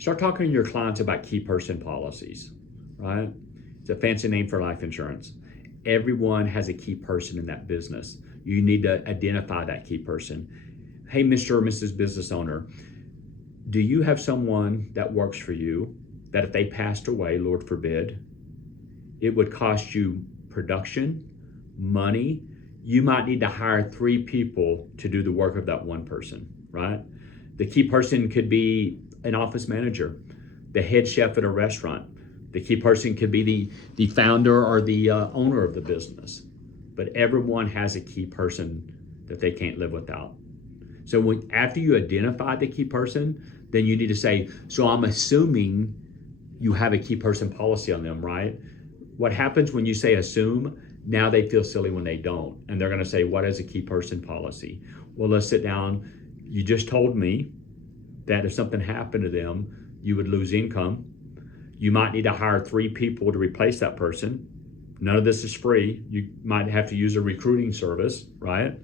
Start talking to your clients about key person policies, right? It's a fancy name for life insurance. Everyone has a key person in that business. You need to identify that key person. Hey, Mr. or Mrs. Business Owner, do you have someone that works for you that if they passed away, Lord forbid, it would cost you production, money? You might need to hire 3 people to do the work of that one person, right? The key person could be an office manager, the head chef at a restaurant. The key person could be the founder or the owner of the business. But everyone has a key person that they can't live without. So after you identify the key person, then you need to say, so I'm assuming you have a key person policy on them, right? What happens when you say assume? Now they feel silly when they don't. And they're going to say, what is a key person policy? Well, let's sit down. You just told me that if something happened to them, you would lose income. You might need to hire 3 people to replace that person. None of this is free. You might have to use a recruiting service, right?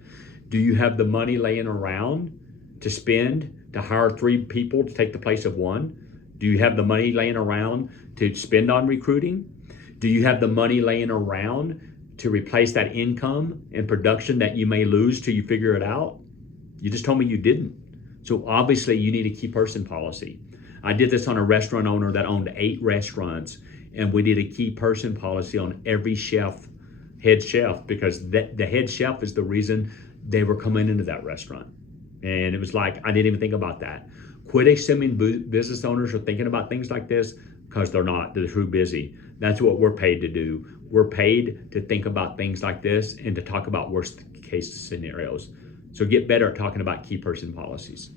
Do you have the money laying around to spend to hire 3 people to take the place of 1? Do you have the money laying around to spend on recruiting? Do you have the money laying around to replace that income and production that you may lose till you figure it out? You just told me you didn't. So obviously you need a key person policy. I did this on a restaurant owner that owned 8 restaurants, and we did a key person policy on every chef, head chef, because the head chef is the reason they were coming into that restaurant. And it was like, I didn't even think about that. Quit assuming business owners are thinking about things like this, because they're not. They're too busy. That's what we're paid to do. We're paid to think about things like this and to talk about worst case scenarios. So get better at talking about key person policies.